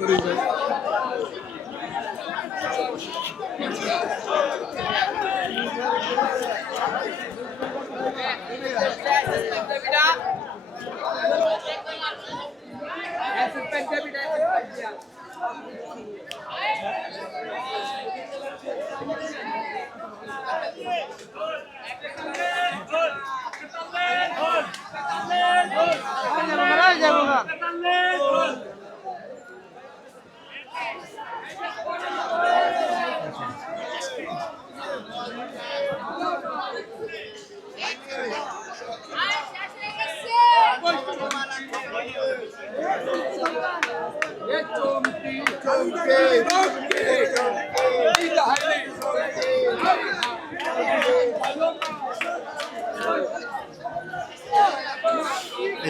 এই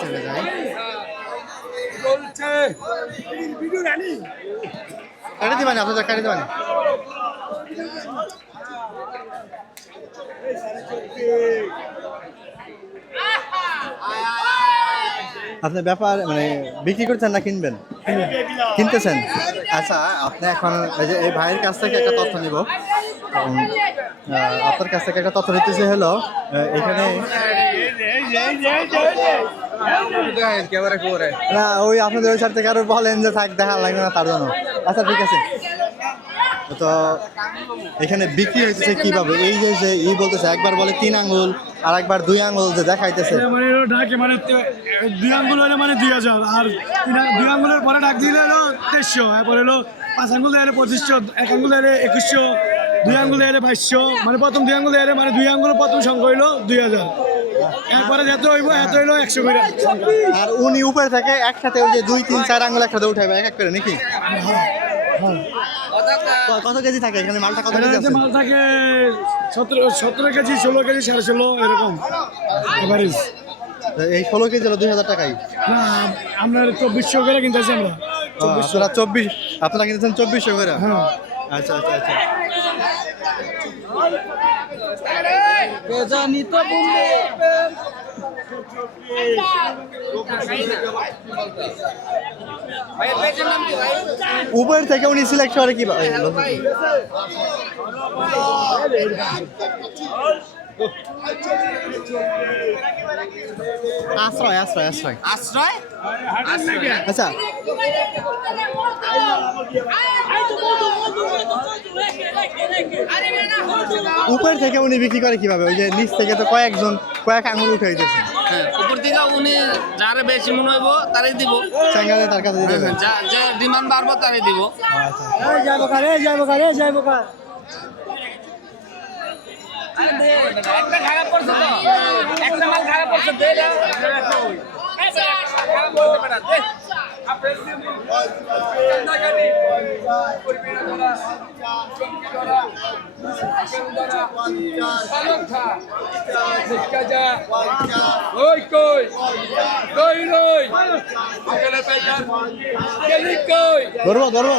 চলে যায় কাটে দিবানি আপনাদের কাটে দিবানি আপনি ব্যাপার মানে বিক্রি করছেন না কিনবেন? কিনতেছেন? আচ্ছা আপনি এখন এই যে এই ভাইয়ের কাছ থেকে একটা তথ্য নিব। আপনার কাছ থেকে একটা তথ্য নিতেছে হলো এখানে না, ওই আপনাদের ওই থেকে আরও বলেন যে থাক, দেখা লাগবে না তার জন্য। আচ্ছা ঠিক আছে। তো এখানে বিক্রি হয়েছে কীভাবে? এই যে যে ই বলতেছে, একবার বলে তিন আঙ্গুল আর একবার দুই আঙ্গুল যে দেখাইতেছে। মানে ডাকে মানে দুই আঙ্গুল হলে মানে দুই হাজার। আর দুই আঙ্গুলের পরে ডাক দিলে হলো তেইশশো এরপরে হলো পাঁচ আঙ্গুল এলে পঁচিশশো এক আঙ্গুল এলে একুশশো দুই আঙ্গুল এলে বাইশশো মানে প্রথম দুই আঙ্গুল এলে মানে দুই আঙ্গুল প্রথম সংখ্যা হইল দুই হাজার। এরপরে যত হইব এত হইল একশো করে আর উনি উপরে থেকে একসাথে ওই যে দুই তিন চার আঙ্গুল একসাথে উঠাইবে এক এক করে নাকি? ক- কত কেজি থাকে? এখানে মালটা কত কেজি মাল থাকে সতেরো সতেরো কেজি ষোলো কেজি সাড়ে ষোলো এরকম এভারেজ এই ষোলো কেজি হলো দুই হাজার টাকাই? না আপনার চব্বিশশো করে কিনতেছি আমরা। আপনারা চব্বিশ আপনারা কিনেছেন চব্বিশশো করে? হ্যাঁ। আচ্ছা আচ্ছা আচ্ছা। উপর থেকে উনি সিলেক্ট করে কি আশ্রয় আশ্রয় আশ্রয়। আশ্রয়? আচ্ছা। উপর থেকে উনি বিক্রি করে কীভাবে? ওই যে নিচ থেকে তো কয়েকজন কয়েক আঙুল উঠে দিতেছে হ্যাঁ উপর থেকে উনি যারে বেশি মনে হইব তারই দিব। চাঙ্গালে তার কাছে দিয়ে দেবে যা যে ডিমান্ড বাড়বো তারই দিব। একটা খারাপ করছে তো। একটা মাল খারাপ করছে দে। ওই কই? কই কেলি কই? ধরবো ধরবো।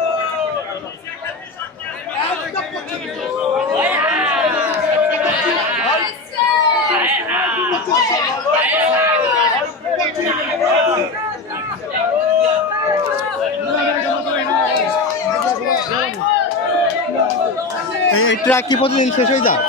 ট্রাক কি প্রতিদিন শেষ হয়ে যায়?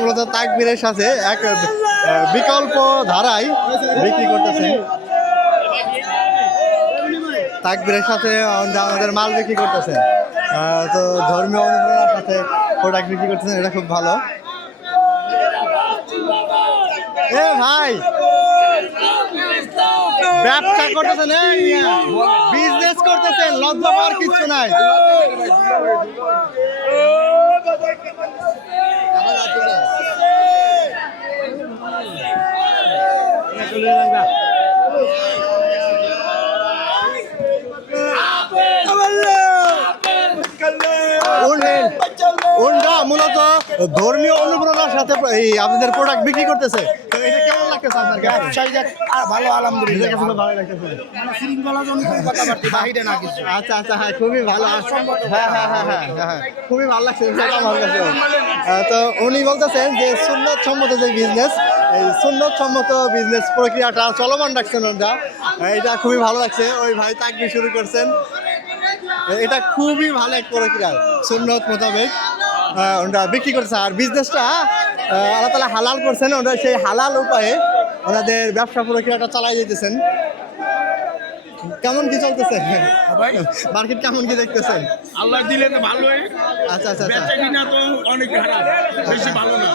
মূলত সাথে এক বিকল্প ধারায় বিক্রি করতেছে। তাকবীরের সাথে আমাদের- মাল বিক্রি করতেছেন তো ধর্মীয় অনুপ্রেরণার সাথে প্রোডাক্ট বিক্রি করতেছেন এটা খুব ভালো। এ ভাই! ব্যবসা করতেছেন বিজনেস করতেছেন, লজ্জা পাওয়ার কিছু নাই। মূলত ধর্মীয় অনুপ্রেরণার সাথে এই আপনাদের প্রোডাক্ট বিক্রি করতেছে। তো এটা কেমন লাগতেছে আপনার ভালো আলহামদুলিল্লাহ। ভালো লাগতেছে। কথাবার্তা বাহিরে না কিছু। আচ্ছা আচ্ছা হ্যাঁ খুবই ভালো। হ্যাঁ হ্যাঁ হ্যাঁ হ্যাঁ হ্যাঁ হ্যাঁ খুবই ভালো লাগছে বিষয়টা আমার কাছে তো উনি বলতেছেন যে সুন্নত সম্মত যে বিজনেস এই সুন্নত সম্মত বিজনেস প্রক্রিয়াটা চলমান রাখছেন ওনারা। এটা খুবই ভালো লাগছে। ওই ভাই তাকবি শুরু করছেন। এটা খুবই ভালো এক প্রক্রিয়া সুন্নত মোতাবেক। ওনারা বিক্রি করছে। আর বিজনেসটা আল্লাহ তালা হালাল করছেন। ওনারা সেই হালাল উপায়ে ওনাদের ব্যবসা প্রক্রিয়াটা চালাই যেতেছেন কেমন কি চলতেছে? মার্কেট কেমন কি দেখতেছেন? আল্লাহ দিলে তো ভালোই। আচ্ছা আচ্ছা আচ্ছা। কিনা তো অনেক খারাপ। বেশি ভালো না।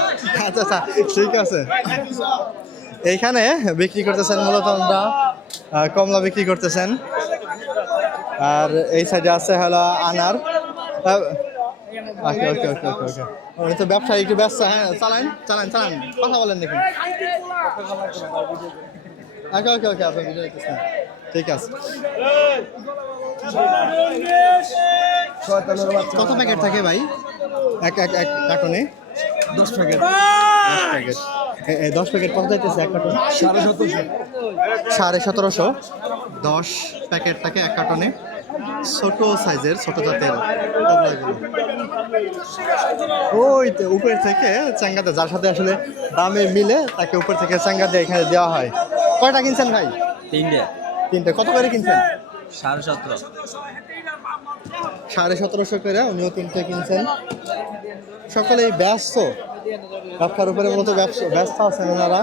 আচ্ছা আচ্ছা ঠিক আছে। এইখানে বিক্রি করতেছেন মূলত আমরা কমলা বিক্রি করতেছেন। আর এই সাইডে আছে হলো আনার। ওকে ওকে ওকে ওকে ওকে উনি তো ব্যবসায়ী একটু ব্যবসা হ্যাঁ চালান চালান চালান। কথা বলেন দেখুন ওকে ওকে ওকে আপনি ভিডিও দেখতেছেন ঠিক আছে। কত প্যাকেট থাকে ভাই? এক এক এক কার্টনে দশ প্যাকেট দশ প্যাকেট দশ প্যাকেট কত যাইতেছে? এক কার্টন সাড়ে সতেরোশো। সাড়ে সতেরোশো। দশ প্যাকেট থাকে এক কার্টনে ছোট সাইজের ছোট জাতের। ওই তো উপর থেকে চাঙ্গাতে যার সাথে আসলে দামে মিলে তাকে উপর থেকে চাঙ্গা দিয়ে এখানে দেওয়া হয়। কয়টা কিনছেন ভাই? তিনটে। তিনটে। কত করে কিনছেন? সাড়ে সতেরো। সাড়ে সতেরোশো করে উনিও তিনটে কিনছেন। সকলেই ব্যস্ত। ব্যবসার উপরে মূলত ব্যবসা ব্যস্ত আছেন ওনারা।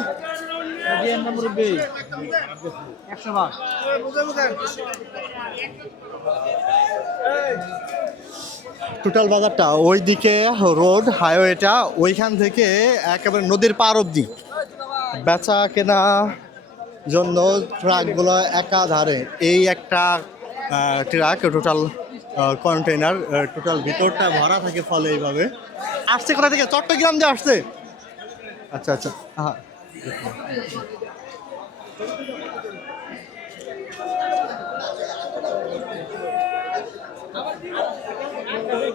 টোটাল বাজারটা ওইদিকে রোড, হাইওয়েটা, ওইখান থেকে একেবারে নদীর পার অব্দি বেচা কেনা জন্য ট্রাকগুলো একাধারে এই একটা ট্রাক, টোটাল কন্টেনার টোটাল ভিতরটা ভরা থাকে ফলে এইভাবে। আসছে কোথা থেকে? চট্টগ্রাম যে আসছে। আচ্ছা আচ্ছা হ্যাঁ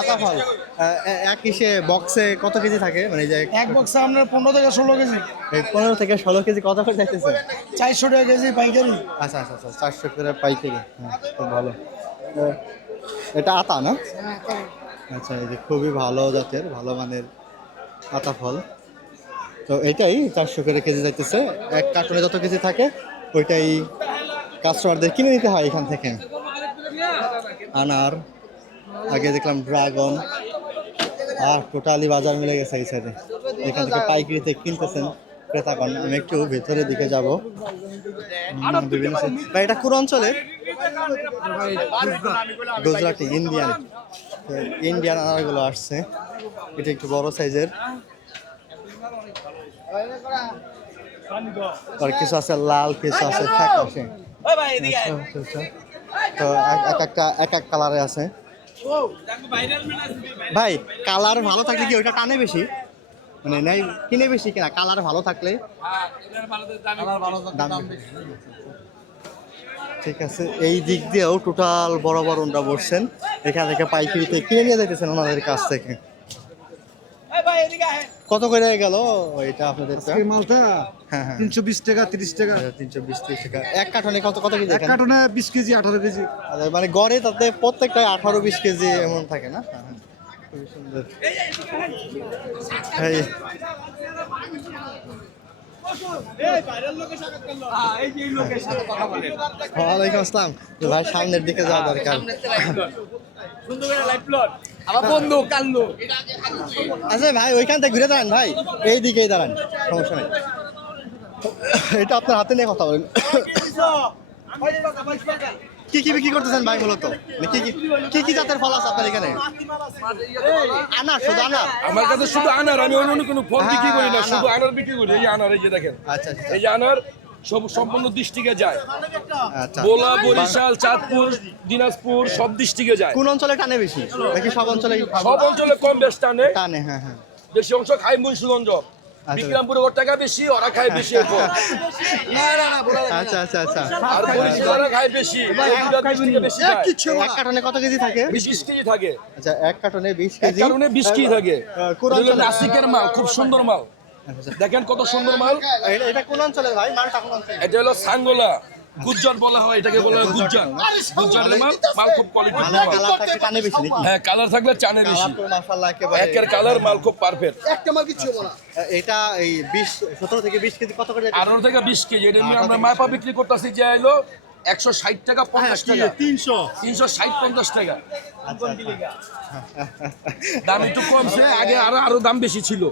আতা ফল এক ইসে বক্সে কত কেজি থাকে? মানে যে এক বক্সে আপনার পনেরো থেকে ষোলো কেজি। এই পনেরো থেকে ষোলো কেজি কত করে যাইতেছে চারশো টাকা কেজি পাইকারি। আচ্ছা আচ্ছা আচ্ছা চারশো করে পাইকারি। হ্যাঁ খুব ভালো। এটা আতা না? আচ্ছা এই যে খুবই ভালো জাতের ভালো মানের আতা ফল। তো এটাই চারশো করে কেজি যাইতেছে। এক কার্টনে যত কেজি থাকে ওইটাই কাস্টমারদের কিনে নিতে হয় এখান থেকে। আনার আগে দেখলাম ড্রাগন আর টোটালি বাজার মিলে গেছে এই সাইডে এখান থেকে পাইকারিতে কিনতেছেন ক্রেতাগণ। আমি একটু ভেতরের দিকে যাব। বিভিন্ন ভাই এটা কোন অঞ্চলের গুজরাটি ইন্ডিয়ান। ইন্ডিয়ান আনারগুলো আসছে। এটা একটু বড় সাইজের। আর কিছু আছে লাল কিছু আছে ফ্যাকাশে। আচ্ছা, আচ্ছা, আচ্ছা। তো এক এক একটা এক এক কালারে আছে। ভাই কালার ভালো থাকলে কি ওইটা টানে বেশি? মানে নাই, কিনে বেশি কিনা কালার ভালো থাকলে ঠিক আছে, এই দিক দিয়েও টোটাল বড় বড় ওনরা বসছেন এখান থেকে পাইকারিতে কিনে নিয়ে যাইতেছেন ওনাদের কাছ থেকে। কত করে গেল? এটা আপনাদের মালটা হ্যাঁ হ্যাঁ। তিনশো বিশ টাকা তিরিশ টাকা। তিনশো বিশ ত্রিশ টাকা। এক কার্টনে কত কত কেজি এক? কার্টনে বিশ কেজি আঠারো কেজি। আচ্ছা, মানে গড়ে তাতে প্রত্যেকটা আঠারো বিশ কেজি এমন থাকে না? হ্যাঁ, হ্যাঁ। খুবই সুন্দর। এই ওয়ালাইকুম আসসালাম। ভাই সামনের দিকে যাওয়া দরকার। আমার বন্ধু কান্দু আচ্ছা ভাই ওইখান থেকে ঘুরে দাঁড়ান ভাই। এই দিকেই দাঁড়ান সমস্যা নেই। এটা আপনার হাতে নিয়ে কথা বলেন। কি কি বিক্রি করতেছেন ভাই মূলত? মানে কি কি কি কি জাতের ফল আছে আপনার এখানে? আনার শুধু আনার? আমার কাছে শুধু আনার আমি অন্য কোনো ফল বিক্রি করি না শুধু আনার। বিক্রি করি এই আনার এই যে দেখেন। আচ্ছা আচ্ছা। এই আনার সম্পূর্ণ ডিস্ট্রিক্টে যায়। আচ্ছা। বোলা বরিশাল চাঁদপুর দিনাজপুর সব ডিস্ট্রিক্টে যায়। কোন অঞ্চলে টানে বেশি? নাকি সব অঞ্চলে সব অঞ্চলে কম বেশ টানে। টানে হ্যাঁ হ্যাঁ। বেশি অংশ খায় মুন্সিগঞ্জ বিক্রামপুরে ওর টাকা বেশি ওরা খায় বেশি এরপর। আচ্ছা আচ্ছা আচ্ছা আর বরিশালরা খায় বেশি। এক কার্টনে কত কেজি থাকে? কেজি থাকে। আচ্ছা এক কার্টনে এক কেজি? নাসিকের মাল খুব সুন্দর মাল। দেখেন কত সুন্দর মাল। এটা- কোন অঞ্চলের ভাই? মালটা কোন অঞ্চলে এটা হলো সাঙ্গোলা। গুজ্জন বলা হয় এটাকে বলা হয় গুজ্জন গুজ্জনের মাল মাল খুব কোয়ালিটি হ্যাঁ কালার থাকলে চানে বেশি। কালার একের কালার মাল খুব পারফেক্ট এটা এই 20 17 থেকে 20 কেজি কত করে আঠারো থেকে বিশ কেজি এটা নিয়ে আমরা মাপা বিক্রি করতেছি যে হলো একশো ষাট টাকা পঞ্চাশ টাকা। তিনশো তিনশো ষাট পঞ্চাশ টাকা। দাম একটু কমছে আগে আরও আরও দাম বেশি ছিল।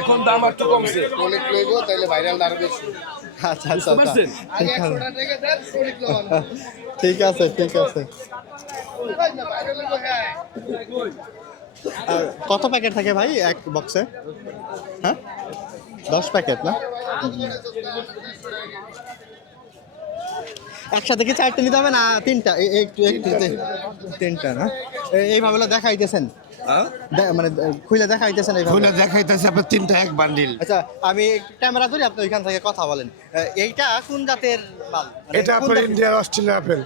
এখন দাম একটু কমছে। আচ্ছা আচ্ছা বুঝতে পারছেন? আচ্ছা। ঠিক আছে ঠিক আছে। কত প্যাকেট থাকে ভাই এক বক্সে? হ্যাঁ? দশ প্যাকেট না? একসাথে কি চারটে নিতে হবে না তিনটা? একটু একটু তিনটা না? এইভাবে দেখাইতেছেন? মানে খুলে দেখাইতেছেন এইভাবে? খুলে দেখাইতেছে আপনার তিনটা এক বান্ডিল। আচ্ছা আমি ক্যামেরা ধরি আপনি ওইখান থেকে কথা বলেন। এইটা কোন জাতের মাল? মানে এটা আপনার ইন্ডিয়ার অস্ট্রেলিয়া আপেল।